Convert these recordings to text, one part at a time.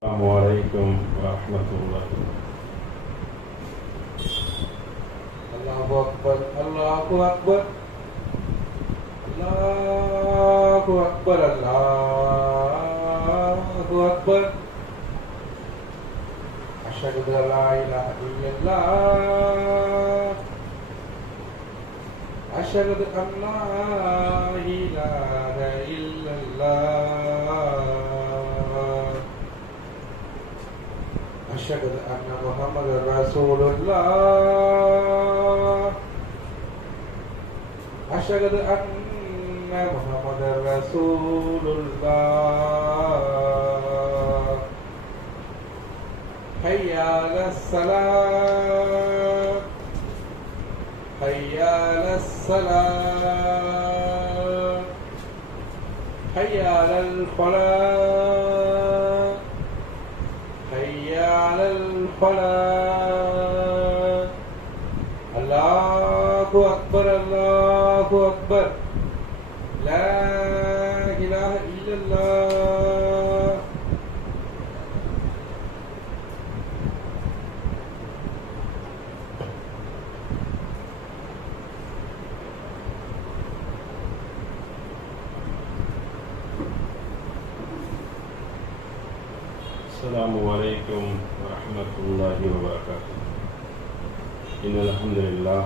Assalamualaikum warahmatullahi Allahu Akbar, Allahu Akbar, Allahu Akbar, Allahu Akbar. Asyhadu an la ilaha illallah. Asyhadu an la ilaha illallah. Asyhadu anna Muhammadar Rasulullah. Asyhadu anna Muhammadar Rasulullah. Hayya 'alas salat, hayya 'alas salat, hayya 'alal falah, hayya 'alal falah. Allahu Akbar, Allahu Akbar, la ilaha illallah. Assalamualaikum warahmatullahi wabarakatuh. Innal hamdalillah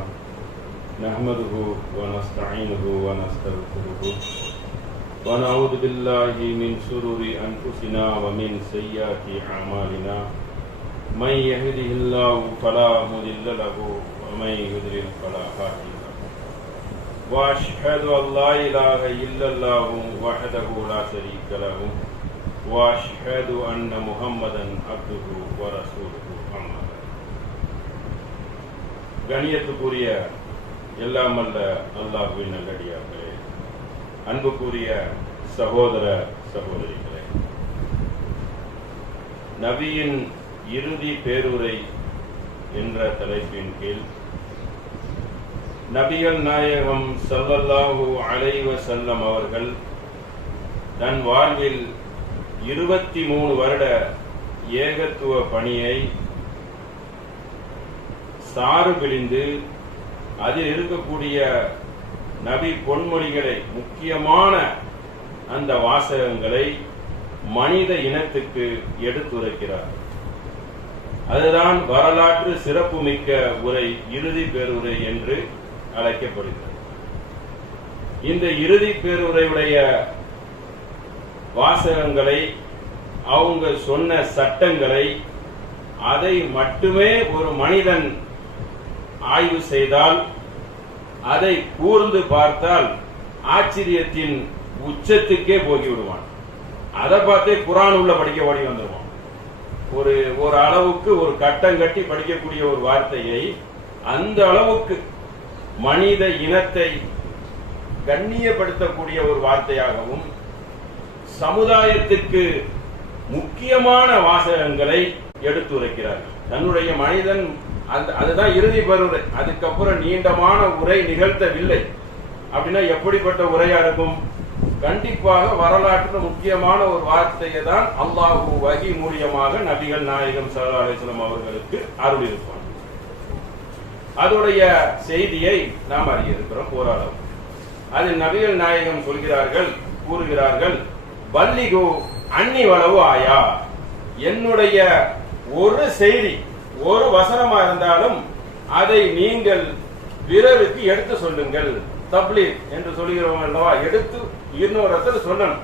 nahmaduhu wa nasta'inuhu wa nastaghfiruhu wa na'udzu billahi min shururi anfusina wa min sayyiati a'malina. May yahdihillahu fala mudilla lahu wa may yudlil fala hadiya lahu. Wa ashhadu an la ilaha illallah wahdahu la sharika lahu wa ashhadu anna Muhammadan abduhu wa rasuluhu. அம்மா கணியத்துக்குரிய எல்லாம் அல்ல அல்லாஹ்வின் நல்லடியார்களே, அன்புக்குரிய சகோதர சகோதரிகளே, நபியின் இறுதி பேருரை என்ற தலைப்பின் கீழ் நபிகள் நாயகம் ஸல்லல்லாஹு அலைஹி வஸல்லம் அவர்கள் தன் வாழ்வில் 23 வருட ஏகத்துவ பணியை சாறு பிழிந்து அதில் இருக்கக்கூடிய நபி பொன்மொழிகளை, முக்கியமான அந்த வாசகங்களை மனித இனத்துக்கு எடுத்துரைக்கிறார். அதுதான் வரலாற்று சிறப்புமிக்க உரை, இறுதி பேருரை என்று அழைக்கப்படுகிறது. இந்த இறுதி பேருரையுடைய வாசகங்களை, அவங்க சொன்ன சட்டங்களை, அதை மட்டுமே ஒரு மனிதன் ஆய்வு செய்தால், அதை கூர்ந்து பார்த்தால் ஆச்சரியத்தின் உச்சத்துக்கே போகிவிடுவான். அதை பார்த்தே குர்ஆன் உள்ள படிக்க ஓடி வந்துடுவான். ஒரு அளவுக்கு ஒரு கட்டம் கட்டி படிக்கக்கூடிய ஒரு வார்த்தையை அந்த அளவுக்கு மனித இனத்தை கண்ணியப்படுத்தக்கூடிய ஒரு வார்த்தையாகவும், சமுதாயத்திற்கு முக்கியமான வாசகங்களை எடுத்துரைக்கிறார்கள். தன்னுடைய மனிதன் அதுதான் இறுதி பெறுரை. அதுக்கப்புறம் நீண்டமான உரை நிகழ்த்தவில்லை. அப்படின்னா எப்படிப்பட்ட உரையா இருக்கும்? கண்டிப்பாக வரலாற்று முக்கியமான ஒரு வார்த்தையை தான் அல்லாஹ் வஹி மூலியமாக நபிகள் நாயகம் ஸல்லல்லாஹு அலைஹி வஸல்லம் அவர்களுக்கு அருள் இருப்பான். அதோடைய செய்தியை நாம் அறிய இருக்கிறோம் ஓரளவு. அதில் நபிகள் நாயகம் கூறுகிறார்கள், பல்லிகு அன்னி வளவு ஆயா, என்னுடைய ஒரு செய்தி, ஒரு வசனமா இருந்தாலும் அதை நீங்கள் பிறருக்கு எடுத்து சொல்லுங்கள். தப்லீக் என்று சொல்கிறவங்க அல்லவா, எடுத்து இன்னொரு இடத்துல சொல்லணும்.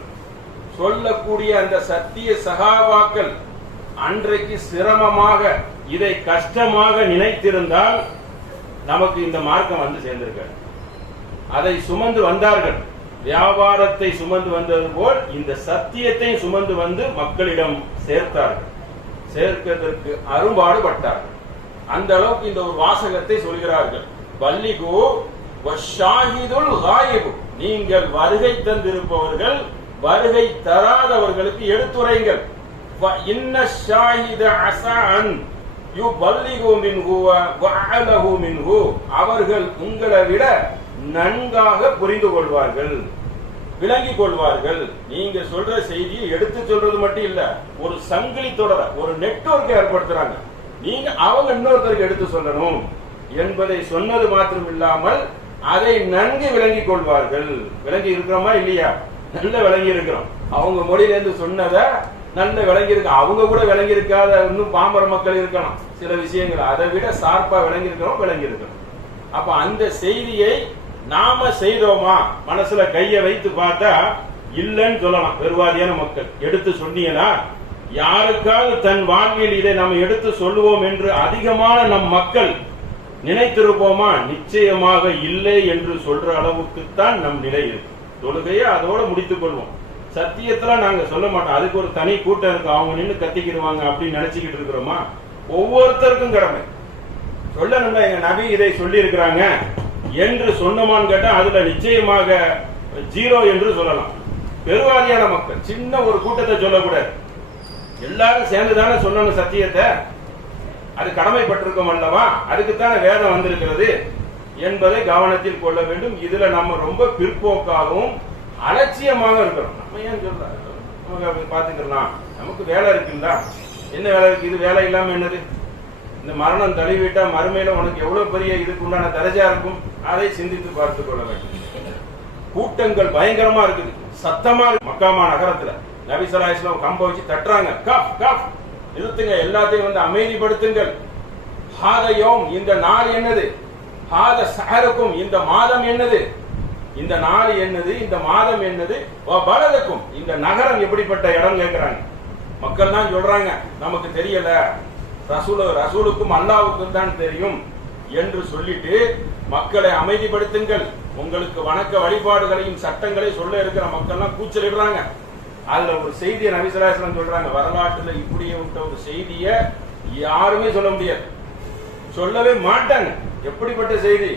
சொல்லக்கூடிய அந்த சத்திய சகாபாக்கள் அன்றைக்கு சிரமமாக, இதை கஷ்டமாக நினைத்திருந்தால் நமக்கு இந்த மார்க்கம் வந்து சேர்ந்திருக்காது. அதை சுமந்து வந்தார்கள். வியாபாரத்தை சுமந்து வந்தது போல் இந்த சத்தியத்தை சுமந்து வந்து மக்களிடம் சேர்த்தார்கள். சேர்க்கிறதற்கு அரும்பாடுபட்டார்கள். அந்த அளவுக்கு இந்த ஒரு வாசகத்தை சொல்கிறார்கள். பல்லிகு வஷாஹிதுல் காயிபு, நீங்கள் வருகை தந்திருப்பவர்கள் வருகை தராதவர்களுக்கு எடுத்துரைங்கள். இன்ன ஷாஹித அஸஅன் யுபல்லிகு மின்ஹு வஅலஹு மின்ஹு, அவர்கள் உங்களை விட நன்காக புரிந்து கொள்வார்கள். விளங்கிக் கொள்வார்கள். நீங்க சொல்ற செய்தியை எடுத்து சொல்றது மட்டும் இல்ல, ஒரு சங்கிலி தொடர, ஒரு நெட்வொர்க் ஏற்படுத்துறாங்க. நீங்க அவங்க இன்னொருத்தருக்கு எடுத்து சொல்லணும் என்பதை சொன்னது மாத்திரம் இல்லாமல் அதை நன்கு விளங்கிக் கொள்வார்கள். விளங்கி இருக்கிறோமா இல்லையா? நல்ல விளங்கி இருக்கிறோம். அவங்க மொழியிலிருந்து சொன்னதை நல்ல விளங்கி இருக்க, அவங்க கூட விளங்கி இருக்காத இன்னும் பாமர மக்கள் இருக்கணும். சில விஷயங்கள் அதை விட சார்பா விளங்கி இருக்கிறோம். அப்ப அந்த செய்தியை நாம செய்தோமா? மனசுல கைய வைத்து பார்த்தா இல்லைன்னு சொல்லலாம். பெருவாரியான மக்கள் எடுத்து சொன்னீங்கன்னா, யாருக்காவது தன் வாழ்வில் இதை நாம் எடுத்து சொல்லுவோம் என்று அதிகமான நம் மக்கள் நினைத்திருப்போமா? நிச்சயமாக இல்லை என்று சொல்ற அளவுக்குத்தான் நம் நிலை இருக்கு. தொழுகையை அதோட முடித்துக் கொள்வோம். சத்தியத்துல நாங்க சொல்ல மாட்டோம். அதுக்கு ஒரு தனி கூட்டம் இருக்கு, அவங்க நின்று கத்திக்கிடுவாங்க அப்படின்னு நினைச்சுக்கிட்டு இருக்கிறோமா? ஒவ்வொருத்தருக்கும் கடமை சொல்லணும்னா, எங்க நபி இதை சொல்லி இருக்கிறாங்க என்று சொன்னமான்னு கேட்டா அதுல நிச்சயமாக 0 என்று சொல்லலாம். பெருவாரியான மக்கள், சின்ன ஒரு கூட்டத்தை சொல்லக்கூடாது, எல்லாரும் சேர்ந்துதானே சொல்லணும் சத்தியத்தை. அது கடமைப்பட்டிருக்கோம் அல்லவா? அதுக்குத்தானே வேதம் வந்திருக்கிறது என்பதை கவனத்தில் கொள்ள வேண்டும். இதுல நம்ம ரொம்ப பிற்போக்காகவும் அலட்சியமாக இருக்கிறோம். நம்ம ஏன் சொல்றாங்க, நமக்கு பாத்துக்கலாம், நமக்கு வேலை இருக்குங்களா? என்ன வேலை இருக்கு? இது வேலை இல்லாம என்னது? இந்த மரணம் தழுவிட்டா மறுமையில உனக்கு எவ்வளவு பெரிய இதுக்கு உண்டான தரஜா இருக்கும், அதை சிந்தித்து பார்த்துக் கொள்ள வேண்டும். கூட்டங்கள் பயங்கரமா இருக்குது, சத்தமா இருக்கு. மக்காமா நகரத்துல நபி ஸல்லல்லாஹு அலைஹி வஸல்லம் கம்ப வச்சு தட்டுறாங்க, கஃப் கஃப், நிறுத்துங்க, எல்லாத்தையும் வந்து அமைதிப்படுத்துங்கள். ஹாதயோம், இந்த நாள் என்னது? ஹாத ஸஹருக்கும், இந்த மாதம் என்னது? இந்த நாள் என்னது? இந்த மாதம் என்னது? பலதக்கும், இந்த நகரம் எப்படிப்பட்ட இடம் கேட்கிறாங்க. மக்கள் தான் சொல்றாங்க, நமக்கு தெரியல, ரசூலுக்கும் அல்லாஹ்வுக்கும் தான் தெரியும் என்று சொல்லிட்டு மக்களை அமைதிப்படுத்துங்கள். உங்களுக்கு வணக்க வழிபாடுகளையும் சட்டங்களை சொல்ல இருக்கிற மக்கள்லாம் கூச்சலிடுறாங்க. அதுல ஒரு செய்தியை நபி ஸல்லல்லாஹு அலைஹி வஸல்லம் சொல்றாங்க, வரலாற்றுல இப்படியே விட்ட ஒரு செய்தியை யாருமே சொல்ல முடியாது, சொல்லவே மாட்டாங்க. எப்படிப்பட்ட செய்தி?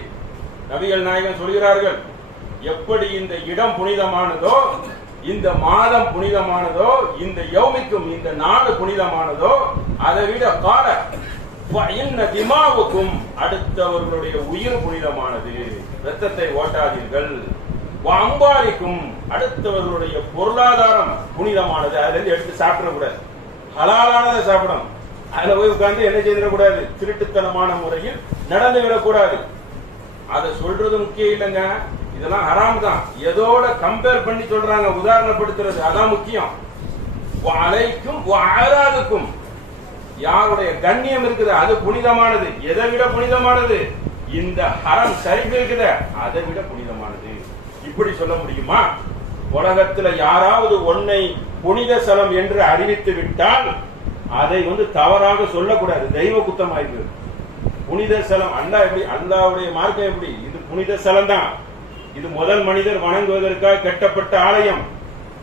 நபிகள் நாயகம் சொல்கிறார்கள், எப்படி இந்த இடம் புனிதமானதோ, இந்த மாதம் புனிதமானதோ, இந்த யௌமிக்கும் இந்த நாடு புனிதமானதோ, அதை விட கால திமாவுக்கும், அடுத்தவர்களுடைய உயிர் புனிதமானது, இரத்தத்தை ஓட்டாதீர்கள். அம்பாரிக்கும், அடுத்தவர்களுடைய பொருளாதாரம் புனிதமானது, அதுல இருந்து எடுத்து சாப்பிடக்கூடாது, ஹலாலானதை சாப்பிடணும். அதுல போய் உட்கார்ந்து என்ன செய்திடக்கூடாது, திருட்டுத்தனமான முறையில் நடந்து விடக்கூடாது. அதை சொல்றது முக்கியம் இல்லைங்க, இதெல்லாம் ஹராம் தான். எதோட கம்பேர் பண்ணி சொல்றாங்க, உதாரணப்படுத்துறது, அதான் முக்கியம். அலைக்கும் ஆராதுக்கும், யாருடைய கண்ணியம் இருக்குது அது புனிதமானது. எதை விட புனிதமானது? இந்த ஹரம் ஷரீஃப் இருக்குது, அதை விட புனிதமானது. இப்படி சொல்ல முடியுமா? உலகத்துல யாராவது ஒன்னை புனித ஸ்தலம் என்று அறிவித்து விட்டால் அதை வந்து தவறாக சொல்லக்கூடாது, தெய்வ குத்தம் ஆகிறது. புனித ஸ்தலம் அல்லாஹ் எப்படி, அல்லாஹ்வுடைய மார்க்கம் எப்படி? இது புனித ஸ்தலம் தான். இது முதல் மனிதர் வணங்குவதற்காக கட்டப்பட்ட ஆலயம்.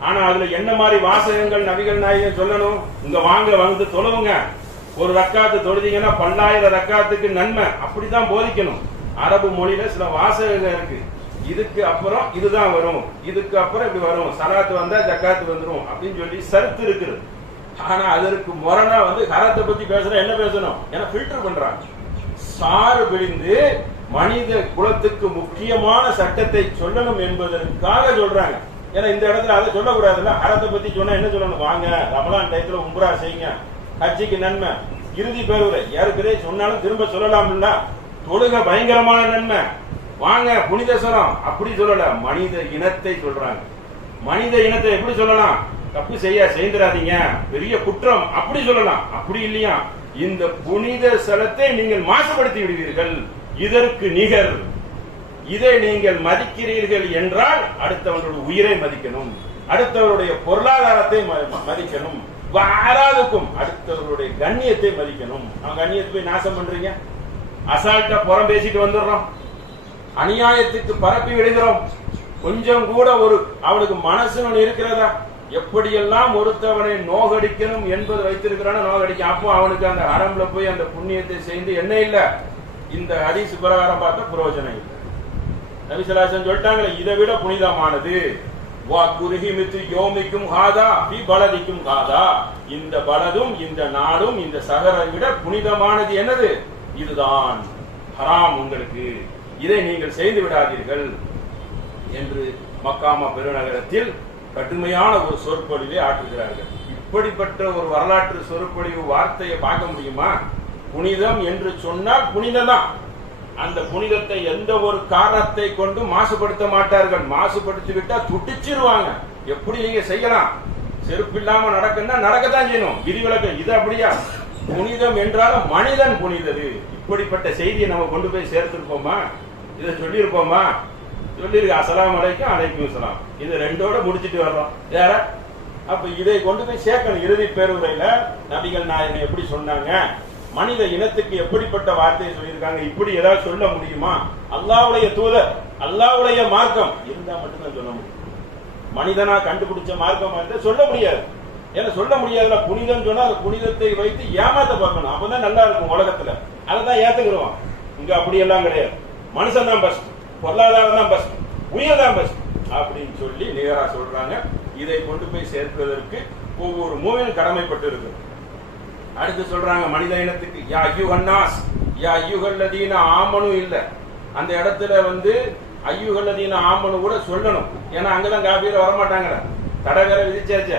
ஆனா அதுல என்ன மாதிரி வாசகங்கள் நபிகள் நாயகம் சொல்லணும்? இங்க வாங்க, வந்து தொழுவுங்க, ஒரு ரக்காத்து தொழுதீங்கன்னா 10,000 ரக்காத்துக்கு நன்மை, அப்படிதான் போதிக்கணும். அரபு மொழியில சில வாசகங்கள் இருக்கு, இதுக்கு அப்புறம் இதுதான் வரும், இதுக்கு அப்புறம் இப்படி வரும், சலாத்து வந்தா ஜக்காத்து வந்துரும் அப்படின்னு சொல்லி சருத்து இருக்குது. ஆனா அதற்கு முரணா வந்து ஹரத்தை பத்தி பேசுற என்ன பேசணும்? ஏன்னா ஃபில்டர் பண்றாங்க, சாறு பிழிந்து மனித குலத்துக்கு முக்கியமான சட்டத்தை சொல்லணும் என்பதற்காக சொல்றாங்க. ஏன்னா இந்த இடத்துல அதை சொல்லக்கூடாதுல்ல. ஹரத்தை பத்தி சொன்னா என்ன சொல்லணும்? வாங்க ரமலான் டயத்துல உம்ரா செய்யுங்க, ஹஜ்ஜிக்கு நன்மை, இறுதி பெறுவரை யாருக்குதே சொன்னாலும் திரும்ப சொல்லலாம்ல. தொழுக பயங்கரமான நன்மை, வாங்க புனித ஸ்தலம், அப்படி சொல்லல, மனித இனத்தை சொல்றாங்க. மனித இனத்தை எப்படி சொல்லலாம்? தப்பு செய்திராதீங்க, பெரிய குற்றம், அப்படி சொல்லலாம். அப்படி இல்லையா, இந்த புனித ஸ்தலத்தை நீங்கள் மாசுபடுத்தி விடுவீர்கள், இதற்கு நிகர், இதை நீங்கள் மதிக்கிறீர்கள் என்றால் அடுத்தவர்களுடைய உயிரை மதிக்கணும், அடுத்தவருடைய பொருளாதாரத்தை மதிக்கணும், வாராதுக்கும் அடுத்தவருடைய கண்ணியத்தை மதிக்கணும். கண்ணியத்தை போய் நாசம் பண்றீங்க, அசால்ட்டா புறம் பேசிட்டு வந்துடுறோம், அநியாயத்துக்கு பரப்பி விடுகிறோம். கொஞ்சம் கூட ஒரு அவனுக்கு மனசுன்னு இருக்கிறதா? எப்படியெல்லாம் ஒருத்தவனை நோகடிக்கணும் என்பது வைத்திருக்கிறான நோகடிக்க. அப்போ அவனுக்கு அந்த ஹரம்ல போய் அந்த புண்ணியத்தை செய்து என்ன இல்ல, இந்த ஹதீஸ் பிரகாரம் பார்த்த பிரயோஜனம் இல்லை. நபி ஸல்லல்லாஹு அலைஹி வஸல்லம் சொல்லிட்டாங்களே, இதை விட புனிதமானது வா குருஹி மித்ரி யோமிக்கும் ஹாதா ஃபி பலதிக்கும் ஹாதா, இந்த பலதும் இந்த நாடும் இந்த சகரை விட புனிதமானது என்னது? இதுதான் ஹராம் உங்களுக்கு, இதை நீங்கள் செய்து விடாதீர்கள் என்று மக்காமா பெருநகரத்தில் கடுமையான ஒரு சொற்பொழிவை ஆற்றுகிறார்கள். இப்படிப்பட்ட ஒரு வரலாற்று சொற்பொழிவு வார்த்தையை பார்க்க முடியுமா? புனிதம் என்று சொன்னால் புனிதம் தான். அந்த புனிதத்தை எந்த ஒரு காரணத்தை கொண்டு மாசுபடுத்த மாட்டார்கள். மாசுபடுத்தி விட்டா துடிச்சிருவாங்க. எப்படி நீங்க செய்யலாம்? செருப்பு இல்லாம நடக்குன்னா நடக்கத்தான் செய்யணும். விதிவிலக்கு இது அப்படியா? புனிதம் என்றாலும் மனிதன் புனிதது. இப்படிப்பட்ட செய்தியை நம்ம கொண்டு போய் சேர்த்திருப்போமா? இதை சொல்லியிருப்போமா? சொல்லியிருக்கு. அஸ்ஸலாமு அலைக்கும் அலைக்கும் அஸ்ஸலாம். இது ரெண்டோட முடிச்சிட்டு வர்றோம். வேற அப்ப இதை கொண்டு போய் சேர்க்கணும். இறுதி பேருரையில நபிகள் நாயகம் எப்படி சொன்னாங்க, மனித இனத்துக்கு எப்படிப்பட்ட வார்த்தையை சொல்லியிருக்காங்க, இப்படி ஏதாவது சொல்ல முடியுமா? அல்லாஹ்வுடைய தூதர், அல்லாஹ்வுடைய மார்க்கம் இருந்தா மட்டும்தான் சொல்ல முடியும். மனிதனா கண்டுபிடிச்ச மார்க்கம் வந்து சொல்ல முடியாது. ஏன்னா சொல்ல முடியாதுல. புனிதம் சொன்னா அந்த புனிதத்தை வைத்து ஏமாத்த பார்க்கணும். அப்பதான் நல்லா இருக்கும் உலகத்துல. அதைதான் ஏத்துக்கிறோம். இங்க அப்படியெல்லாம் கிடையாது. மனுஷன் தான் பஸ்ட், பொருளாதாரம் தான் பஸ்ட், உயிர் தான் பஸ்ட் அப்படின்னு சொல்லி நிகரா சொல்றாங்க. இதை கொண்டு போய் சேர்ப்பதற்கு ஒவ்வொரு மூவிலும் கடமைப்பட்டு இருக்கு. அடுத்து சொல்றாங்க மனித இனத்துக்கு யா அய்யுஹன்னாஸ் யா அய்யுஹல்லதீன ஆமனு இல்ல. அந்த இடத்துல வந்து அய்யுஹல்லதீன ஆமனு கூட சொல்லணும். ஏன்னா அங்கதான் காபீர வரமாட்டாங்கல்ல. தடகரை விதிச்சாச்சு.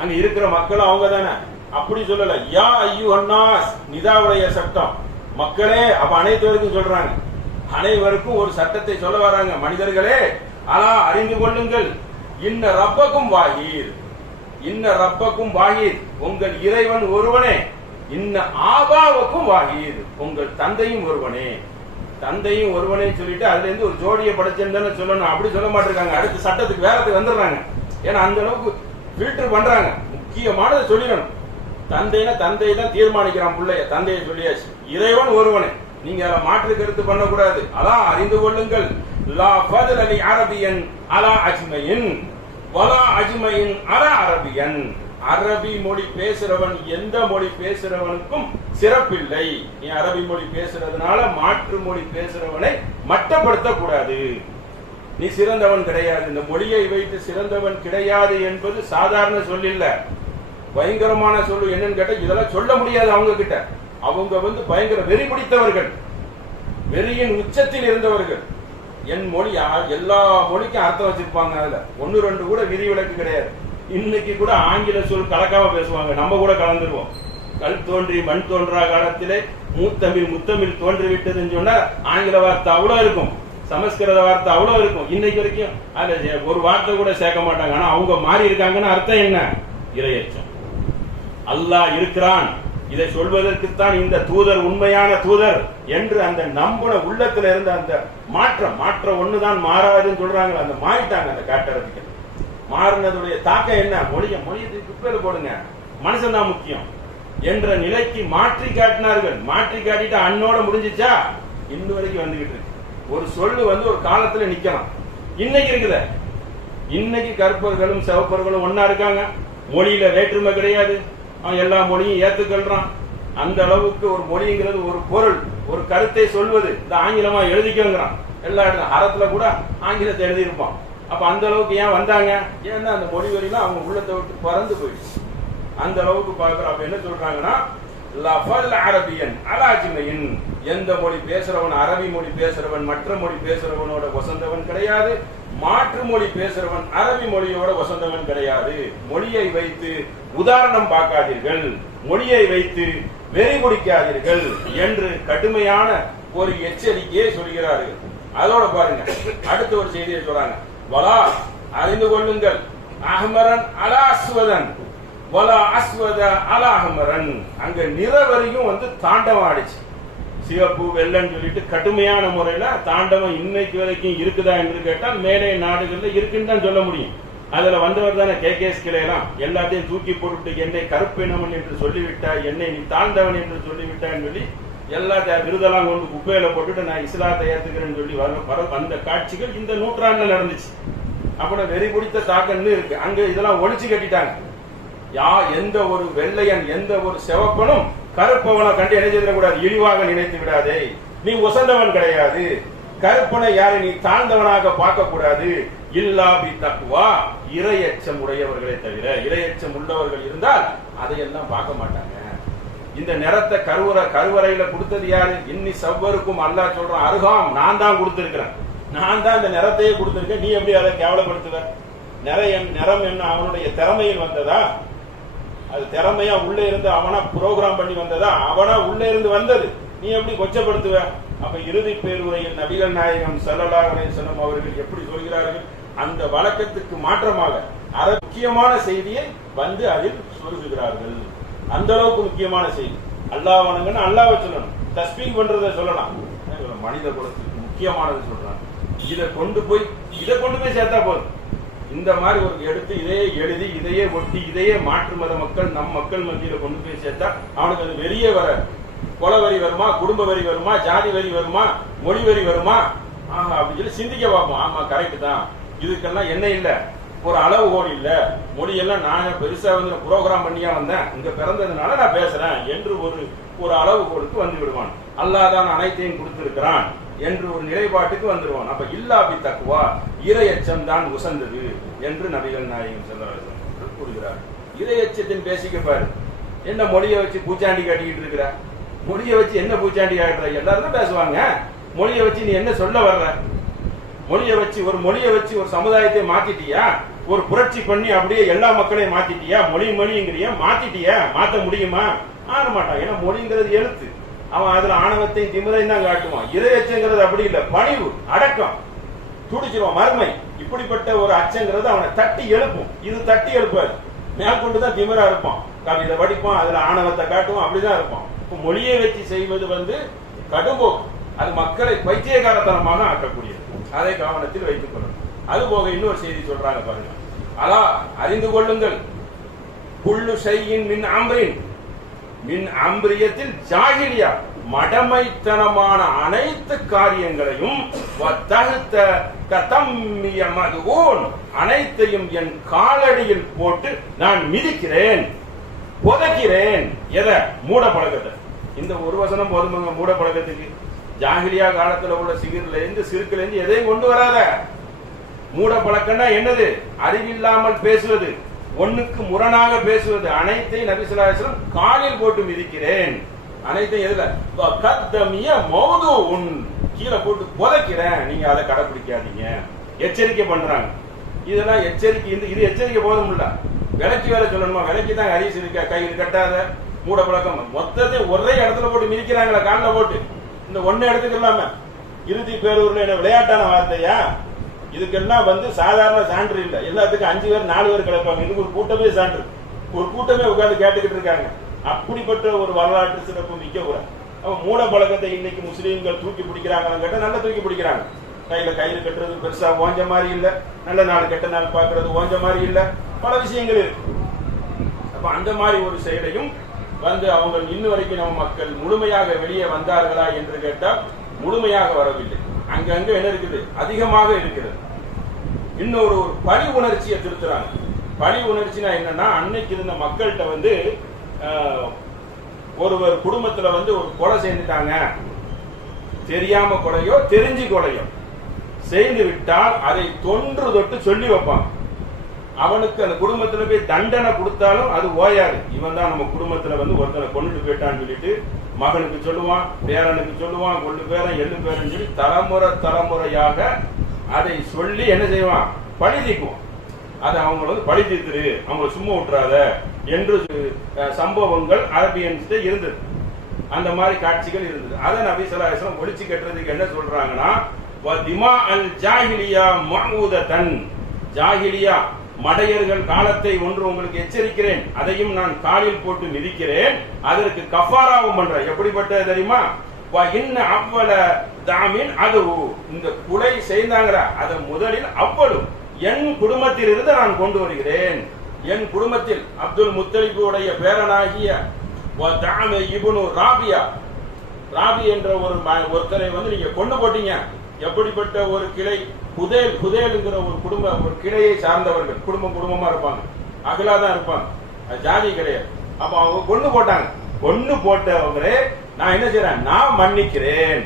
அங்க இருக்கிற மக்களும் அவங்க தானே. அப்படி சொல்லல. யா அய்யுஹன்னாஸ் நிதாவுடைய சட்டம். மக்களே, அப்ப அனைவருக்கும் சொல்றாங்க. அனைவருக்கும் ஒரு சட்டத்தை சொல்ல வராங்க. மனிதர்களே, அலா அறிந்து கொள்ளுங்கள், இன்ன ரப்பக்கும் வாஹீர், இன்ன ரப்பக்கும் வாஹீர், உங்கள் இறைவன் ஒருவனே, இன்ன ஆபாவுக்கும் வாஹீர், உங்கள் தந்தையும் ஒருவனே. தந்தையும் ஒருவனே சொல்லிட்டு அதுல இருந்து ஒரு ஜோடியை படைச்சேன்னு சொல்லணும். அப்படி சொல்ல மாட்டிருக்காங்க. அடுத்த சட்டத்துக்கு வேறத்துக்கு வந்துடுறாங்க. ஏன்னா அந்த அளவுக்கு ஃபில்டர் பண்றாங்க. முக்கியமானதை சொல்லிடணும். தந்தைனா தந்தை தான் தீர்மானிக்கிறான் பிள்ளைய. தந்தையை சொல்லியாச்சு. இறைவன் ஒருவனே. நீங்க அதை மாற்று கருத்து பண்ணக்கூடாது. அதான் அறிந்து கொள்ளுங்கள், லா ஃபதுல லி அரபியன் அலா அஜ்மையின் வலா அஜ்மையின் அலா அரபியன். அரபி மொழி பேசுறவன் எந்த மொழி பேசுறவனுக்கும் சிறப்பில்லை. நீ அரபி மொழி பேசுறதுனால மாற்று மொழி பேசுறவனை மட்டப்படுத்த கூடாது. நீ சிறந்தவன் கிடையாது. இந்த மொழியை வைத்து சிறந்தவன் கிடையாது என்பது சாதாரண சொல் இல்ல, பயங்கரமான சொல்லு. என்னன்னு கேட்டா இதெல்லாம் சொல்ல முடியாது அவங்க கிட்ட. அவங்க வந்து பயங்கர வெறி பிடித்தவர்கள், வெறியின் உச்சத்தில் இருந்தவர்கள். என் மொழி எல்லா மொழிக்கும் அர்த்தம் வச்சிருப்பாங்க. அதுல ஒன்னு ரெண்டு கூட விதிவிலக்கு கிடையாது. இன்னைக்கு கூட ஆங்கில சொல் கலக்காம பேசுவாங்க. நம்ம கூட கலந்துருவோம். கல் தோன்றி மண் தோன்றா காலத்திலே மூத்தமிழ் முத்தமிழ் தோன்றிவிட்டதுன்னு சொன்னா ஆங்கில வார்த்தை அவ்வளவு இருக்கும், சமஸ்கிருத வார்த்தை அவ்வளவு இருக்கும். இன்னைக்கு வரைக்கும் அதுல ஒரு வார்த்தை கூட சேர்க்க மாட்டாங்க. ஆனா அவங்க மாறி இருக்காங்கன்னு அர்த்தம் என்ன? இறையச்சம். அல்லாஹ் இருக்கிறான், இதை சொல்வதற்குத்தான் இந்த தூதர் உண்மையான தூதர் என்று அந்த நம்புன உள்ளத்துல இருந்த அந்த மாற்றம் ஒண்ணுதான் மாறாதுன்னு சொல்றாங்க. அந்த மாறிட்டாங்க. அந்த காட்டுறதுக்கு மாறினதுடைய தாக்கம் என்ன? மொழியை குப்பையில போடுங்க, மனுஷன் தான் முக்கியம் என்ற நிலைக்கு மாற்றி காட்டினார்கள். மாற்றி காட்டிட்டு அன்னோட முடிஞ்சிச்சா? இன்னும் வரைக்கும் வந்துகிட்டு இருக்கு. ஒரு சொல்லு வந்து ஒரு காலத்துல நிக்கலாம். இன்னைக்கு இருக்குத. இன்னைக்கு கருப்பர்களும் சிவப்பர்களும் ஒன்னா இருக்காங்க. மொழியில வேற்றுமை கிடையாது. அவன் எல்லா மொழியும் ஏத்துக்கொள்றான். அந்த அளவுக்கு ஒரு மொழிங்கிறது ஒரு பொருள், ஒரு கருத்தை சொல்வது. இந்த ஆங்கிலமா எழுதிக்கோங்கிறான். எல்லா இடத்துல அறத்துல கூட ஆங்கிலத்தை எழுதியிருப்பான். அப்ப அந்த அளவுக்கு ஏன் வந்தாங்க? ஏன்னா அந்த மொழி வரையில அவங்க உள்ளத்தை விட்டு பறந்து போயிடுச்சு. அந்த அளவுக்கு பார்க்கிறோம். அப்ப என்ன சொல்றாங்கன்னா, லஃபல் அரபியன் அலாஜிமையின், எந்த மொழி பேசுறவன், அரபி மொழி பேசுறவன் மற்ற மொழி பேசுறவனோட வசந்தவன் கிடையாது. மாற்று மொழி பேசுறவன் அரபி மொழியோட வசந்தவன் கிடையாது. மொழியை வைத்து உதாரணம் பார்க்காதீர்கள், மொழியை வைத்து வெறி பிடிக்காதீர்கள் என்று கடுமையான ஒரு எச்சரிக்கையை சொல்கிறார்கள். அதோட பாருங்க, அடுத்த ஒரு செய்தியை சொல்றாங்க. வலா அறிந்து கொள்ளுங்கள், அஹ்மரன் அலா அஸ்வதன் வலா அஸ்வத அலா அஹ்மரன். அங்க நிறவரியும் வந்து தாண்டவம் ஆடிச்சு. சிவப்பு வெள்ளன்னு சொல்லிட்டு கடுமையான முறையில தாண்டவம் இன்னைக்கு வரைக்கும் இருக்குதா என்று கேட்டால் மேலே நாடுகள்ல இருக்குன்னு தான் சொல்ல முடியும். அதுல வந்தவர் தானே கேகேஎஸ் கிளையெல்லாம் எல்லாத்தையும் தூக்கி போட்டு என்னை கருப்பினவன் என்று சொல்லிவிட்டாய், என்னை நீ தாழ்ந்தவன் என்று சொல்லிவிட்டான்னு சொல்லி எல்லாத்தையும் விருதெல்லாம் கொண்டு குப்பையில போட்டுட்டு நான் இஸ்லாத்தை ஏத்துக்கிறேன்னு சொல்லி வந்த காட்சிகள் இந்த நூற்றாண்டுல நடந்துச்சு. அப்புறம் வெறி பிடித்த தாக்கம்னு இருக்கு. அங்க இதெல்லாம் ஒழிச்சு கட்டிட்டாங்க. எந்த ஒரு வெள்ளையன் எந்த ஒரு சிவப்பனும் கருப்பவனை கண்டு என்ன செய்யக்கூடாது, இழிவாக நினைத்து விடாதே. நீ உசந்தவன் கிடையாது. கருப்பனை யாரை நீ தாழ்ந்தவனாக பார்க்க கூடாது. இல்லாபி தக்குவா, இறையச்சம் உடையவர்களை தவிர. இறையச்சம் உள்ளவர்கள் இருந்தால் அதையெல்லாம் பார்க்க மாட்டாங்க. இந்த நிறத்தை கருவறையில கொடுத்தது யாரு? இன்னி சவ்வருக்கும் அல்லாஹ் சொல்றான், அருகாம் நான் தான் கொடுத்திருக்கிறேன். நான் தான் இந்த நிறத்தையே கொடுத்திருக்கேன், நீ எப்படி அதை கேவலப்படுத்துவ? நிறம் என்ன அவனுடைய திறமையில் வந்ததா? அது திறமையா உள்ளே இருந்து அவனா புரோகிராம் பண்ணி வந்ததா? அவனா உள்ளே இருந்து வந்தது, நீ எப்படி கொச்சப்படுத்துவ? அப்ப இறுதி பேருரையில் நபிகள் நாயகம் ஸல்லல்லாஹு அலைஹி வஸல்லம் அவர்கள் எப்படி சொல்கிறார்கள்? அந்த வழக்கத்துக்கு மாற்றமாக முக்கியமான செய்தியை வந்து அதில் சொல்லுகிறார்கள். அந்த அளவுக்கு முக்கியமான செய்தி. அல்லாஹ் வணங்கன்னு அல்லாஹ்வை சொல்லணும், தஸ்பீஹ் பண்றதை சொல்லலாம், மனித குலத்துக்கு முக்கியமானது சொல்றாங்க. இதை கொண்டு போய் சேர்த்தா போதும். இந்த மாதிரி ஒரு எடுத்து இதையே எழுதி இதையே ஒட்டி இதையே மாற்று மத மக்கள் நம் மக்கள் மத்தியில கொண்டு போய் சேர்த்தா அவனுக்கு அது வெளியே வர கொலை வரி வருமா, குடும்ப வரி வருமா, ஜாதி வரி வருமா, மொழி வரி வருமா, அப்படின்னு சொல்லி சிந்திக்க பார்ப்போம். ஆமா கரெக்ட் தான், இதுக்கெல்லாம் என்ன இல்ல, ஒரு அளவுகோல் இல்ல, மொழியெல்லாம் நான் பெருசா வந்து புரோகிராம் பண்ணியா வந்தேன், இங்க பிறந்ததுனால நான் பேசுறேன் என்று ஒரு அளவுகோலுக்கு வந்து விடுவான். அல்லாஹ் தான் அனைத்தையும் கொடுத்திருக்கிறான் என்று ஒரு நிலைப்பாட்டுக்கு வந்துடுவான். அப்ப இல்லாபி தக்குவா, இறையச்சம் தான் உசந்தது என்று நபிகள் நாயகம் ஸல்லல்லாஹு அலைஹி வஸல்லம் கூறுகிறார். இறையச்சத்தின் பேசிக்க பாரு, என்ன மொழியை வச்சு பூச்சாண்டி காட்டிக்கிட்டு இருக்கிற? மொழியை வச்சு என்ன பூச்சாண்டி காட்டுற? எல்லாரும் தான் பேசுவாங்க. மொழியை வச்சு நீ என்ன சொல்ல வர்ற? மொழியை வச்சு ஒரு சமுதாயத்தை மாத்திட்டியா? ஒரு புரட்சி பண்ணி அப்படியே எல்லா மக்களையும் மாத்திட்டியா? மொழிங்கிறியா? மாத்திட்டியா? மாத்த முடியுமா? ஆன மாட்டான். ஏன்னா மொழிங்கிறது எழுத்து, அவன் அதுல ஆணவத்தையும் திமிரையும் தான் காட்டுவான். இறையச்சங்கிறது அப்படி இல்ல, பணிவு, அடக்கம், துடிச்சிருவான், மறுமை. இப்படிப்பட்ட ஒரு அச்சங்கிறது அவனை தட்டி எழுப்பும். இது தட்டி எழுப்பாது, மேற்கொண்டுதான் திமிரா இருப்பான், கவிதை படிப்பான், அதுல ஆணவத்தை காட்டுவான், அப்படிதான் இருப்பான். மொழியை வச்சு செய்வது வந்து கடும்போக்கு, அது மக்களை பைத்தியகாரத்தனமாக ஆக்கக்கூடியது. அதை கவனத்தில் வைத்துக் கொள்ளணும். அது போக இன்னொரு செய்தி சொல்றாங்க பாருங்க. அலா அறிந்து கொள்ளுங்கள், குல்லு ஷைஇன் மின் அம்ரியத்தில் ஜாஹிலியா, மடமைத்தனமான அனைத்து காரியங்களையும் அனைத்தையும் என் காலடியில் போட்டு நான் மிதிக்கிறேன், புதைக்கிறேன். எதை? மூட பழக்கத்தை. இந்த ஒரு வசனம் போதுமுங்க மூட பழக்கத்துக்கு. ஜாஹிலியா காலத்துல உள்ள சிறுக்குல இருந்து எதையும் கொண்டு வராத. மூட பழக்கம்னா என்னது? அறிவில்லாமல் பேசுவது, ஒண்ணுக்கு முரணாக பேசுவது, அனைத்தையும் நபி ஸல்லல்லாஹு அலைஹி வஸல்லம் காலில் போட்டு மிதிக்கிறேன். அனைத்தையும் எதுல? கத்தமிய மௌதுஉன், கீழே போட்டு புதைக்கிறேன், நீங்க அதை கடைபிடிக்காதீங்க. எச்சரிக்கை பண்றாங்க. இதெல்லாம் எச்சரிக்கை. இது எச்சரிக்கை போதும் இல்ல, விலைக்கு வேற சொல்லணுமா? விலைக்கு தான் அரிசி இருக்க, கையில் கட்டாத மூட பழக்கம். மொத்தத்தை ஒரே இடத்துல போட்டு மிதிக்கிறாங்களா காலில் போட்டு? இந்த ஒன்னு எடுத்துக்கலாம இறுதி பேரூர்ல என்ன விளையாட்டான வார்த்தையா? இதுக்கெல்லாம் வந்து சாதாரண சான்று இல்ல, எல்லாத்துக்கும் 5 பேர் 4 பேர் கிடப்பாங்க. இதுக்கு ஒரு கூட்டமே சான்று, ஒரு கூட்டமே உட்கார்ந்து கேட்டுக்கிட்டு இருக்காங்க. அப்படிப்பட்ட ஒரு வரலாற்று சிறப்பு மிக்க கூட. அவன் மூட பழக்கத்தை இன்னைக்கு முஸ்லீம்கள் தூக்கி பிடிக்கிறாங்க கேட்ட, நல்லா தூக்கி பிடிக்கிறாங்க. கயிறு கட்டுறது பெருசா ஓஞ்ச மாதிரி இல்ல, நல்ல நாள் கெட்ட நாள் பாக்குறது ஓஞ்ச மாதிரி இல்ல, பல விஷயங்கள் இருக்கு. அப்ப அந்த மாதிரி ஒரு செயலையும் வந்து அவங்க இன்னும் வரைக்கும் நம்ம மக்கள் முழுமையாக வெளியே வந்தார்களா என்று கேட்டால் முழுமையாக வரவில்லை. அங்கங்க என்ன இருக்குது? அதிகமாக இருக்கிறது. இன்னொரு பழி உணர்ச்சியை திருத்துறாங்க. பழி உணர்ச்சினா என்னன்னா, அன்னைக்கு இருந்த மக்கள்கிட்ட வந்து ஒருவர் குடும்பத்துல வந்து ஒரு கொலை செய்துட்டாங்க, தெரியாம கொலையோ தெரிஞ்சு கொலையோ செய்து விட்டால் அதை தொட்டு சொல்லி வைப்பாங்க. அவனுக்கு அந்த குடும்பத்துல போய் தண்டனை கொடுத்தாலும் அது ஓயாது. இவன் தான் நம்ம குடும்பத்துல வந்து ஒருத்தனை கொண்டுட்டு போயிட்டான்னு சொல்லிட்டு மகனுக்கு சொல்லுவான், பேரனுக்கு சொல்லுவான், கொண்டு பேரன் எள்ளு பேரன் சொல்லி தலைமுறையாக அதை சொல்லி என்ன செய்வான்? பழி தீக்குவான். அதை அவங்களை வந்து பழி தீர்த்துரு, அவங்களை சும்மா விட்டுறாத என்று சம்பவங்கள் அரபியன்ஸ் இருந்தது. அந்த மாதிரி காட்சிகள் இருந்தது. அதை நபி ஸல்லல்லாஹு அலைஹி வஸல்லம் ஒழிச்சு கட்டுறதுக்கு என்ன சொல்றாங்கன்னா, வதிமா அல் ஜாஹிலியா மஅஊததன், ஜாஹிலியா மடையர்கள் காலத்தை ஒன்று உங்களுக்கு எச்சரிக்கிறேன், அதையும் நான் காலில் போட்டு மிதிக்கிறேன், அதற்கு கஃபாராவும் பண்றேன். எப்படிப்பட்ட தெரியுமா? அவ்வள தாமின் அது இந்த குலை செய்தாங்கிற அதை முதலில் அவ்வளவு என் குடும்பத்தில் இருந்து நான் கொண்டு வருகிறேன். என் குடும்பத்தில் அப்துல் முத்தலிபுடைய பேரனாகிய இப்னு ராபியா, ராபி என்ற ஒருத்தரை வந்து நீங்க கொண்டு போட்டீங்க. எப்படிப்பட்ட ஒரு கிளை? ஹுதேல்ங்கிற ஒரு கிளையை சார்ந்தவர்கள், குடும்பமா இருப்பாங்க, அகலாதான் இருப்பாங்க, ஜாதி கிடையாது. அப்ப அவங்க கொண்டு போட்டாங்க. கொண்டு போட்டவங்களே நான் என்ன செய்யறேன்? நான் மன்னிக்கிறேன்,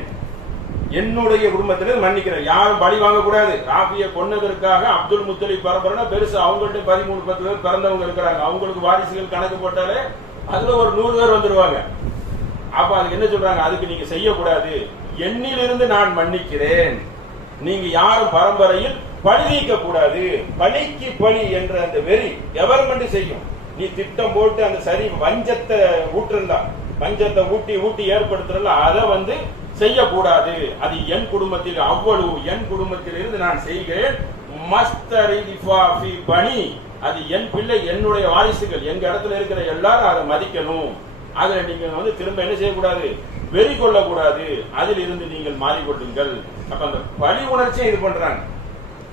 என்னுடைய குடும்பத்திலிருந்து மன்னிக்கிறேன். யாரும் பழி வாங்க கூடாது. ராபியை கொன்னதற்காக அப்துல் முத்தலிப் பரம்பரை பெருசு, அவங்கள்ட்ட 13-10 பேர் பிறந்தவங்க இருக்கிறாங்க. அவங்களுக்கு வாரிசுகள் கணக்கு போட்டாலே அதுல ஒரு 100 பேர் வந்துருவாங்க. அப்ப அதுக்கு என்ன சொல்றாங்க? அதுக்கு நீங்க செய்யக்கூடாது, என்னிலிருந்து நான் மன்னிக்கிறேன், நீங்க யாரும் பரம்பரையில் பழி நீக்க கூடாது. பழிக்கு பழி என்ற அந்த வெறி கவர்மெண்ட் செய்யும். நீ திட்டம் போட்டு அந்த சரி வஞ்சத்தை ஊற்றுந்தா, வஞ்சத்தை ஊட்டி ஊட்டி ஏற்படுத்துறல, அதை செய்யக்கூடாது. அது என் குடும்பத்தில் அவ்வளவு என் குடும்பத்தில் இருந்து நான் செய்கிறேன். பணி அது என் பிள்ளை, என்னுடைய வாரிசுகள், எங்க இடத்துல இருக்கிற எல்லாரும் அதை மதிக்கணும். அதுல நீங்க திரும்ப என்ன செய்யக்கூடாது, வெறி கொள்ளக்கூடாது. அதில் இருந்து நீங்கள் மாறிக்கொள்ளுங்கள். அப்ப அந்த பழி உணர்ச்சியை இது பண்றாங்க.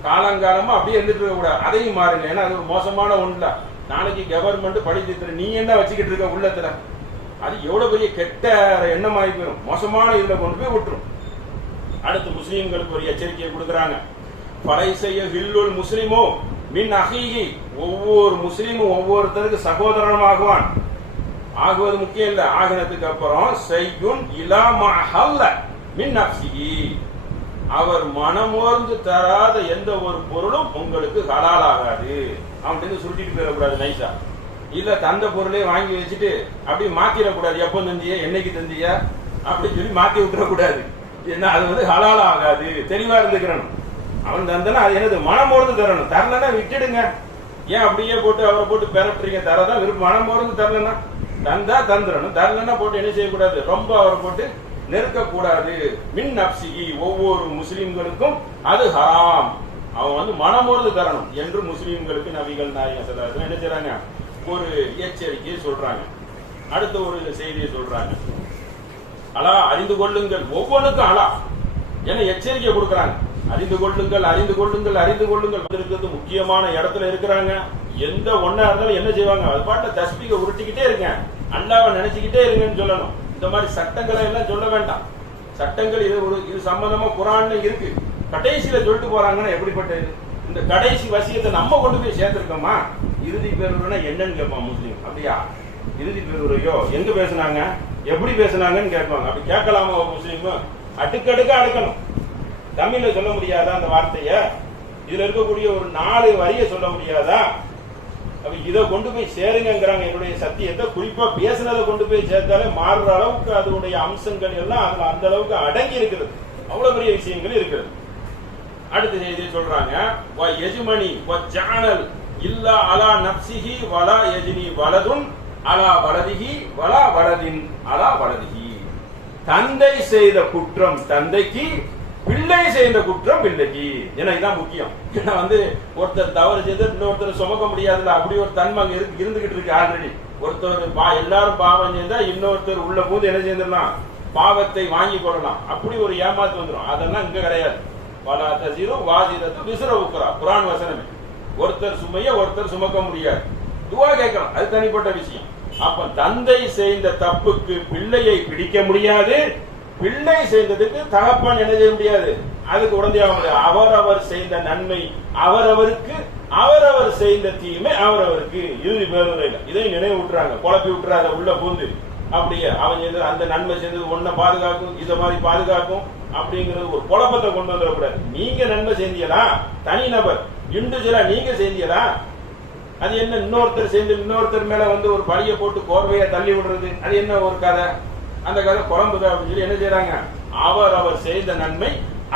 காலங்காலமா அப்படியே இருந்துட்டு இருக்க கூடாது, அதையும் மாறுங்க. ஏன்னா அது ஒரு மோசமான ஒண்ணுல. நாளைக்கு கவர்மெண்ட் பழி தீர்த்து நீ என்ன வச்சுக்கிட்டு இருக்க உள்ளத்துல, அது எவ்வளவு பெரிய கெட்ட எண்ணமாகி போயிடும், மோசமான இதுல கொண்டு போய் விட்டுரும். அடுத்து முஸ்லீம்களுக்கு ஒரு எச்சரிக்கையை கொடுக்குறாங்க. பலைசைய ஹில்லுல் முஸ்லிமோ மின் அஹீஹி, ஒவ்வொரு முஸ்லீமும் ஒவ்வொருத்தருக்கு சகோதரனாகுவான். ஆகுவது முக்கியம் இல்ல, ஆகினத்துக்கு அப்புறம் செய்யுன் இலாமா ஹல்ல மின் நஃப்ஸிஹி, அவர் மனமோர்ந்து தராத எந்த ஒரு பொருளும் உங்களுக்கு ஹலால் ஆகாது. அவன் சுருட்டிட்டு போயிடக்கூடாது நைசா. இல்ல தந்த பொருளே வாங்கி வச்சுட்டு அப்படி மாத்திடக்கூடாது. எப்ப தந்திய, என்னைக்கு தந்திய அப்படின்னு சொல்லி மாத்தி விட்டுறக்கூடாது. ஏன்னா அது ஹலால் ஆகாது. தெளிவா இருந்துக்கிறணும். அவன் தந்தனா அது என்னது, மனமோர்ந்து தரணும். தரலன்னா விட்டுடுங்க. ஏன் அப்படியே போட்டு அவரை போட்டு பெறட்டுறீங்க? தரதான் விருப்பம். மனமோர்ந்து தரலன்னா தந்தா தந்துடணும். தரலன்னா போட்டு என்ன செய்யக்கூடாது, ரொம்ப அவரை போட்டு நெருக்கக்கூடாது. மின் நப்சிஹி, ஒவ்வொரு முஸ்லிம்களுக்கும் அது ஹராம். அவன் மனமோர்ந்து தரணும் என்று முஸ்லிம்களுக்கு நபிகள் நாயகம் ஸல்லல்லாஹு அலைஹி வஸல்லம் என்ன செய்றாங்க, ஒரு எச்சரிக்கையை சொல்றாங்க. அடுத்த ஒரு செய்தியை சொல்றாங்க. அலா அறிந்து கொள்ளுங்கள், ஒவ்வொன்றுக்கும் அலா என எச்சரிக்கை கொடுக்கறாங்க. அறிந்து கொள்ளுங்கள், அறிந்து கொள்ளுங்கள், அறிந்து கொள்ளுங்கள். இருக்கிறது முக்கியமான இடத்துல இருக்கிறாங்க. எந்த ஒண்ணா இருந்தாலும் என்ன செய்வாங்க, அது பாட்டுல தஸ்பீக உருட்டிக்கிட்டே இருங்க, அல்லாஹ்வை நினைச்சுக்கிட்டே இருங்கன்னு சொல்லணும். இந்த மாதிரி சட்டங்களை எல்லாம் சொல்ல வேண்டாம். சட்டங்கள் இது சம்பந்தமா குர்ஆன்ல இருக்கு. கடைசியில சொல்லிட்டு போறாங்கன்னா எப்படிப்பட்ட இது? இந்த கடைசி வசியத்தை நம்ம கொண்டு போய் சேர்த்திருக்கோமா? இறுதி பேருரைனா என்னன்னு கேட்பான் முஸ்லீம். அப்படியா, இறுதி பேருரையோ எங்க பேசுனாங்க, எப்படி பேசுனாங்கன்னு கேட்பாங்க. அப்படி கேட்கலாமா ஒரு முஸ்லீம்? அடுக்கடுக்கா அடுக்கணும். தமிழ்ல சொல்ல முடியாதா அந்த வார்த்தைய? இதுல இருக்கக்கூடிய ஒரு 4 வரிய சொல்ல முடியாதா? அப்ப இதை கொண்டு போய் சேருங்கிறாங்க. என்னுடைய சத்தியத்தை குறிப்பா பேசுனதை கொண்டு போய் சேர்த்தாலே மாறுற அளவுக்கு அதனுடைய அம்சங்கள் எல்லாம் அதுல அந்த அளவுக்கு அடங்கி இருக்கிறது. அவ்வளவு பெரிய விஷயங்கள் இருக்கிறது. அடுத்த செய்தி சொல்றாங்க, வ யஜ்மனி வ ஜஅனல் இல்லா அலா நஃப்ஸிஹி வலா யஜ்னி வலதுன் அலா வலதிஹி வலா வலதின் அலா வலதிஹி. தந்தை செய்த குற்றம் தந்தைக்கு, பிள்ளை செய்த குற்றம் பிள்ளைக்கு. ஏன்னா இதுதான் முக்கியம். ஏன்னா ஒருத்தர் தவறு செய்து இன்னொருத்தர் சுமக்க முடியாதுல்ல, அப்படி ஒரு தன்மை இருந்துகிட்டு இருக்கு ஆல்ரெடி. ஒருத்தர் எல்லாரும் பாவம் செய்தா இன்னொருத்தர் உள்ள போது என்ன செய்யலாம், பாவத்தை வாங்கி கொள்ளலாம். அப்படி ஒரு ஏமாத்து வந்துடும். அதெல்லாம் இங்க கிடையாது. பலா தஸிரு வாஸிரத்து விஸ்ர உக்ரா, குர்ஆன் வசனமே. ஒருத்தர் சுமைய ஒருத்தர் சுமக்க முடியாது. துஆ கேட்கலாம், அது தனிப்பட்ட விஷயம். அப்ப தந்தை செய்த தப்புக்கு பிள்ளையை பிடிக்க முடியாது, பிள்ளை செய்ததுக்கு தகப்பன் என்ன செய்ய முடியாது, அதுக்கு உடந்தையாக முடியாது. அவரவர் செய்த நன்மை அவரவருக்கு, அவரவர் செய்த தீமை அவரவருக்கு. இறுதி பேருரையில இதை நினைவு விட்டுறாங்க, குழப்பி விட்டுறாங்க உள்ள பூந்து. அப்படியே அவன் செய்தது அந்த நன்மை செய்தது ஒன்ன பாதுகாக்கும், இத மாதிரி பாதுகாக்கும் அப்படிங்கிறது ஒரு குழப்பத்தை கொண்டு வந்துடக்கூடாது. நீங்க நன்மை செஞ்சீங்களா, தனி நபர் இண்டிவிஜுவலா நீங்க செஞ்சீங்களா, அது என்ன இன்னொருத்தர் சேர்ந்து இன்னொருத்தர் மேல ஒரு பழிய போட்டு கோர்வையா தள்ளி விடுறது, அது என்ன ஒரு கதை? அந்த கதை குழம்புது அப்படின்னு சொல்லி என்ன செய்யறாங்க, அவர் அவர் செய்த நன்மை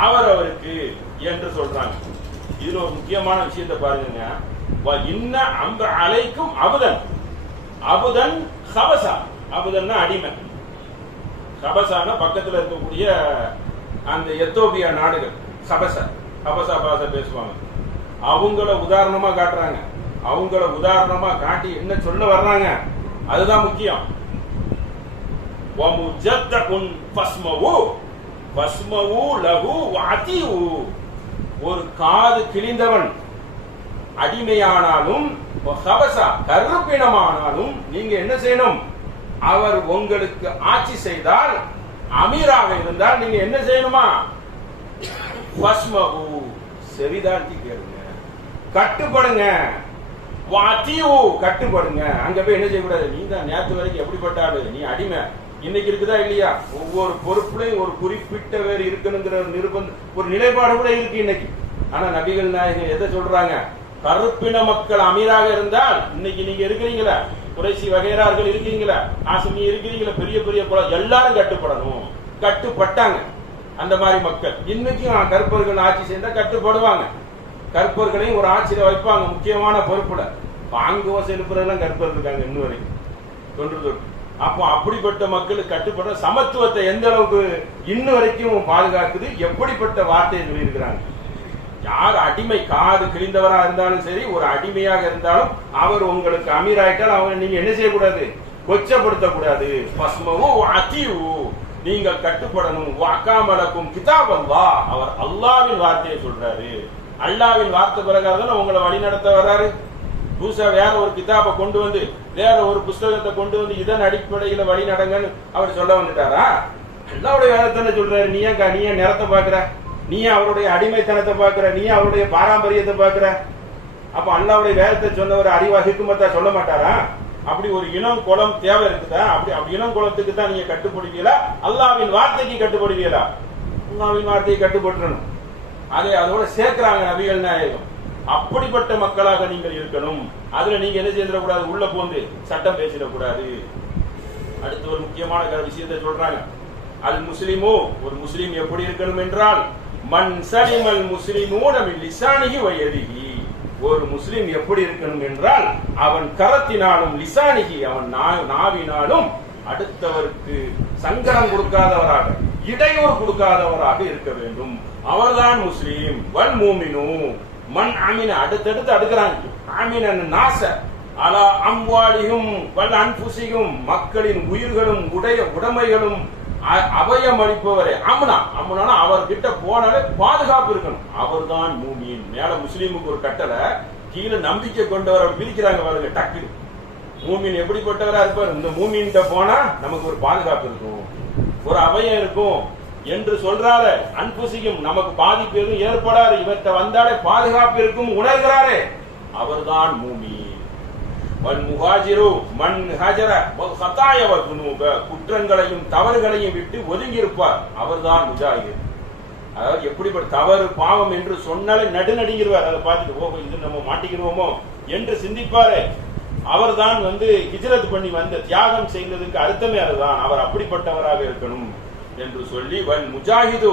அவர் அவருக்கு என்று சொல்றாங்க. இதுல ஒரு முக்கியமான விஷயத்தை பாருங்க. இன்ன அம்ப அலைக்கும் அபுதன், அபுதன் ஹபசா, அபுதன்னா அடிமை, ஹபசான பக்கத்துல இருக்கக்கூடிய அந்த எத்தோப்பியா நாடுகள், ஹபசா ஹபசா பாஷை பேசுவாங்க. அவங்கள உதாரணமா காட்டுறாங்க. அவங்கள உதாரணமா காட்டி என்ன சொல்ல வர்றாங்க, அதுதான் முக்கியம். ஒரு காது கிழிந்தவன் அடிமையானாலும் கருப்பினமானாலும் நீங்க என்ன செய்யணும், அவர் உங்களுக்கு ஆட்சி செய்தால், அமீராக இருந்தால் நீங்க என்ன செய்யணுமா, செவிதாழ்த்தி கேளுங்க, கட்டுப்படுங்க, கட்டுப்படுங்க. அங்க போய் என்ன செய்யக்கூடாது, நீ தான் நேற்று வரைக்கும் எப்படிப்பட்ட ஆளு, நீ அடிமை, இன்னைக்கு இருக்குதா இல்லையா? ஒவ்வொரு பொறுப்புலையும் ஒரு குறிப்பிட்ட வேறு இருக்கணுங்கிற நிர்பந்தம், ஒரு நிலைப்பாடு கூட இருக்கு இன்னைக்கு. ஆனா நபிகள் நாயகம் எதை சொல்றாங்க, கருப்பின மக்கள் அமீராக இருந்தால், இன்னைக்கு நீங்க இருக்கிறீங்களா, குறைசி வகையறார்கள் இருக்கீங்களா, ஆசமி இருக்கிறீங்களா, பெரிய பெரிய எல்லாரும் கட்டுப்படணும். கட்டுப்பட்டாங்க. அந்த மாதிரி மக்கள் இன்னைக்கும் கற்பர்கள் ஆட்சி செய்தா கட்டுப்படுவாங்க. கற்பர்களையும் ஒரு ஆட்சியில வைப்பாங்க முக்கியமான பொறுப்புல. பாங்குவ செலுப்புறதெல்லாம் கற்பர் இருக்காங்க இன்னும் வரைக்கும் தொன்று தொட்டு. அப்போ அப்படிப்பட்ட மக்களுக்கு கட்டுப்படுற சமத்துவத்தை எந்த அளவுக்கு இன்னும் வரைக்கும் பாதுகாக்குது. எப்படிப்பட்ட வார்த்தையை சொல்லியிருக்கிறாங்க. யார் அடிமை காது கிழிந்தவரா இருந்தாலும் சரி, ஒரு அடிமையாக இருந்தாலும் அவர் உங்களுக்கு அமீராயிட்டால் அவங்க நீங்க என்ன செய்யக்கூடாது, கொச்சப்படுத்தக்கூடாது. பஸ்மவு அத்தியு, நீங்கள் கட்டுப்படணும். வாக்காமலக்கும் கிதாப் அல்லாஹ், அவர் அல்லாஹ்வின் வார்த்தையை சொல்றாரு. அல்லாஹ்வின் வார்த்தை பிரகாரம் உங்களை வழி நடத்த வர்றாரு. புதுசா வேற ஒரு கிதாபை கொண்டு வந்து, வேற ஒரு புஸ்தகத்தை கொண்டு வந்து இதன் அடிப்படையில வழி நடங்கன்னு அவர் சொல்ல வந்துட்டாரா? அல்லாஹ்வுடைய வேதத்தை சொல்றாரு. நீ ஏன் நிறத்தை பாக்குற, நீ அவருடைய அடிமைத்தனத்தை பாக்குற, நீ அவருடைய பாரம்பரியத்தை பாக்குற? அப்ப அல்லாஹ்வுடைய வேதத்தை சொன்னவர் அறிவா ஹிக்மத்தா சொல்ல மாட்டாரா? அப்படி ஒரு இனம் குலம் தேவை இருக்குதா? அப்படி இனம் குலத்துக்கு தான் நீங்க கட்டுப்படுவீங்களா, அல்லாஹ்வின் வார்த்தைக்கு கட்டுப்படுவீங்களா? அல்லாஹ்வின் வார்த்தையை கட்டுப்பட்டுறணும். அதோட சேர்க்கிறாங்க நபிகள் நாயகம். அப்படிப்பட்ட மக்களாக நீங்கள் இருக்கணும். அதுல நீங்க என்ன செய்யக்கூடாது, உள்ள போந்து சட்டம் பேசிடக்கூடாது. அடுத்து ஒரு முக்கியமான விஷயத்தை சொல்றாங்க. அல் முஸ்லிமோ, ஒரு முஸ்லிம் எப்படி இருக்கணும் என்றால், மன் சலிமல் முஸ்லிமூன மின் லிசானிஹி வ யதிஹி, ஒரு முஸ்லிம் எப்படி இருக்கணும் என்றால், அவன் கரத்தினாலும் லிசானிஹி, அவன் நாவினாலும் அடுத்தவருக்கு சங்கடம் கொடுக்காதவராக, இடையூறு கொடுக்காதவராக இருக்க வேண்டும். அவர்தான் முஸ்லிம். வல் மூமினு மன் அமின, அடுத்தடுத்து அடுக்கிறாங்க. அமினன் நாச அலா அம்வாலிஹும் வல் அன்ஃபுஸிஹும், மக்களின் உயிர்களும் உடைமைகளும் அபயம் அளிப்பவரே. அம்னா அவர்கிட்ட போனாலே பாதுகாப்பு இருக்கணும். அவர்தான் மூமின். மேல முஸ்லீமுக்கு ஒரு கட்டளை, கீழே நம்பிக்கை கொண்டவர் பிரிக்கிறாங்க பாருங்க. டக்கு மூமின் எப்படிப்பட்டவரா இருப்பார், இந்த மூமின் போனா நமக்கு ஒரு பாதுகாப்பு இருக்கும், ஒரு அபயம் இருக்கும் என்று சொல்றாரு. அன்புசியும் நமக்கு பாதிப்பு எதுவும் ஏற்படாது, இவர்கிட்ட வந்தாலே பாதுகாப்பு இருக்கும் உணர்கிறாரே, அவர்தான் மூமின். முஹாஜிரு மன் ஹஜர ஹதாய வ துனூப, குற்றங்களையும் தவறுகளையும் விட்டு ஒதுங்கி இருப்பார், அவர்தான் முஜாஹித். அதாவது எப்படிப்பட்ட தவறு பாவம் என்று சொன்னாலே நடுநடுங்கிடுவார். அதை பார்த்துட்டு ஓ இது நம்ம மாட்டிக்கிறோமோ என்று சிந்திப்பாரு. அவர்தான் ஹிஜ்ரத் பண்ணி வந்த தியாகம் செய்ததுக்கு அர்த்தமே அதுதான். அவர் அப்படிப்பட்டவராக இருக்கணும் என்று சொல்லி வல் முஜாஹிது,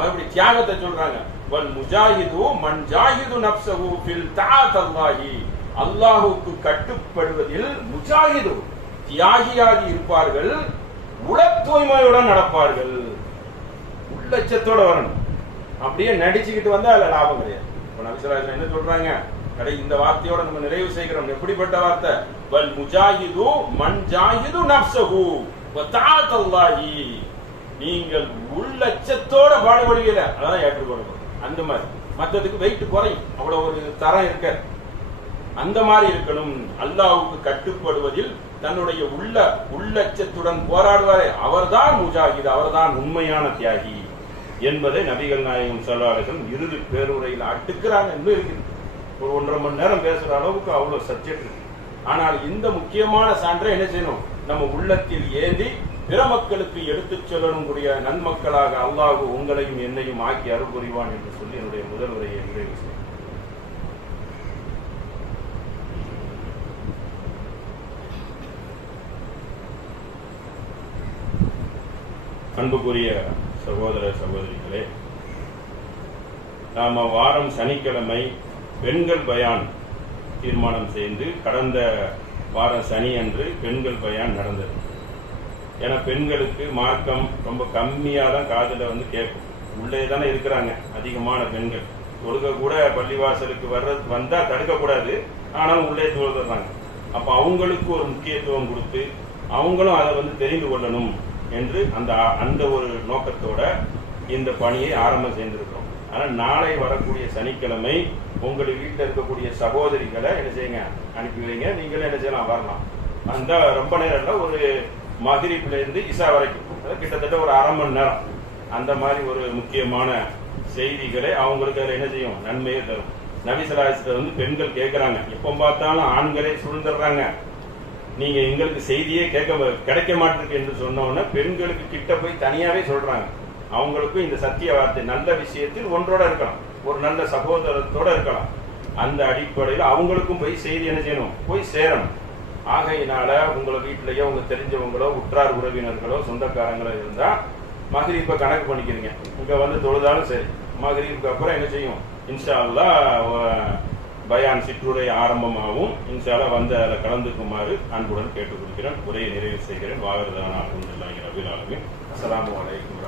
அப்படி தியாகத்தை சொல்றாங்க. வல் முஜாஹிது மன் ஜாஹிது நஃப்ஸஹு ஃபில் தஆத்தல்லாஹி, அல்லாஹுக்கு கட்டுப்படுவதில் முஜாஹிது தியாகியாகி இருப்பார்கள், உள தூய்மையுடன் நடப்பார்கள். உள்ளச்சத்தோட வரணும். அப்படியே நடிச்சுக்கிட்டு வந்தா அதுல லாபம் கிடையாது. இப்ப நபி ஸல்லல்லாஹு அலைஹி வஸல்லம் என்ன சொல்றாங்க, இந்த வார்த்தையோட நம்ம நிறைவு செய்கிறோம். எப்படிப்பட்ட வார்த்தை, வல் முஜாஹிது மன் ஜாஹிது நஃப்ஸஹு வ தஆத்தல்லாஹி, நீங்கள் உள்ளச்சத்தோட பாடுபடுவீங்க, அதான் ஏற்றுக்கொள்ளணும். அந்த மாதிரி மற்றதுக்கு வெயிட் குறையும், அவ்வளவு ஒரு தரம் இருக்க, அந்த மாதிரி இருக்கணும். அல்லாஹ்வுக்கு கட்டுப்படுவதில் தன்னுடைய உள்ளச்சத்துடன் போராடுவாரே, அவர்தான் முஜாஹித், அவர்தான் உண்மையான தியாகி என்பதை நபிகள் நாயகம் ஸல்லல்லாஹு அலைஹி வஸல்லம் இறுதி பேருரையில் அடுக்குறாங்க. இன்னும் இருக்குது, ஒரு 1.5 மணி நேரம் பேசுற அளவுக்கு அவ்வளவு சப்ஜெக்ட் இருக்கு. ஆனால் இந்த முக்கியமான சான்றை என்ன செய்யணும், நம்ம உள்ளத்தில் ஏந்தி பிற மக்களுக்கு எடுத்துச் செல்லணும் கூடிய நன்மக்களாக அல்லாஹ் உங்களையும் என்னையும் ஆக்கி அருள் புரிவான் என்று சொல்லி என்னுடைய முதல் உரையை நிறைவு செய்கிறேன். அன்புக்குரிய சகோதர சகோதரிகளே, நாம வாரம் சனிக்கிழமை பெண்கள் பயான் தீர்மானம் செய்து கடந்த வாரம் சனி அன்று பெண்கள் பயான் நடந்தது. ஏன்னா பெண்களுக்கு மார்க்கம் ரொம்ப கம்மியாக தான் காதில் கேட்கும். உள்ளே தானே இருக்கிறாங்க அதிகமான பெண்கள். தொழுக கூட பள்ளிவாசலுக்கு வந்தா தடுக்கக்கூடாது, ஆனாலும் உள்ளே தொழுதுறாங்க. அப்ப அவங்களுக்கு ஒரு முக்கியத்துவம் கொடுத்து அவங்களும் அதை தெரிந்து கொள்ளணும் என்று அந்த ஒரு நோக்கத்தோட இந்த பணியை ஆரம்பம் செய்திருக்கிறோம். ஆனால் நாளை வரக்கூடிய சனிக்கிழமை உங்களுடைய வீட்டில் இருக்கக்கூடிய சகோதரிகளை என்ன செய்யுங்க, அனுப்பி வைங்க. நீங்களே என்ன செய்யலாம், வரலாம். அந்த ரொம்ப நேரம் இல்லை, ஒரு மக்ரிபிலிருந்து இசா வரைக்கும், கிட்டத்தட்ட ஒரு 1/2 மணி நேரம். அந்த மாதிரி ஒரு முக்கியமான செய்திகளை அவங்களுக்கு அதில் என்ன செய்யும், நன்மையை தரும். நபி ஸல்லல்லாஹு அலைஹி வஸல்லம் பெண்கள் கேட்கிறாங்க, எப்போ பார்த்தாலும் ஆண்களே சூழ்ந்துடுறாங்க, நீங்க எங்களுக்கு செய்தியே கிடைக்க மாட்டிருக்கு என்று சொன்னோன்னா பெண்களுக்கு கிட்ட போய் தனியாவே சொல்றாங்க. அவங்களுக்கும் இந்த சத்திய வார்த்தை நல்ல விஷயத்தில் ஒன்றோட இருக்கலாம், ஒரு நல்ல சகோதரத்தோட இருக்கலாம். அந்த அடிப்படையில் அவங்களுக்கும் போய் செய்தி என்ன செய்யணும், போய் சேரணும். ஆகையினால உங்களை வீட்டிலேயோ உங்க தெரிஞ்சவங்களோ உற்றார் உறவினர்களோ சொந்தக்காரங்களோ இருந்தா மகரீப்பை கணக்கு பண்ணிக்கிறீங்க. இங்க வந்து தொழுதாலும் சரி, மகரீப்புக்கு அப்புறம் என்ன செய்யும், இன்ஷா அல்லாஹ் பயான் சிற்றுரை ஆரம்பமாகவும் இன்ஷா அல்லாஹ் வந்து அதில் கலந்துக்குமாறு அன்புடன் கேட்டுக்கொள்கிறேன். உரையை நிறைவு செய்கிறேன். வாகரதான அல்ஹம்துலில்லாஹி ரப்பில் ஆலமீன். அஸ்ஸலாமு அலைக்கும்.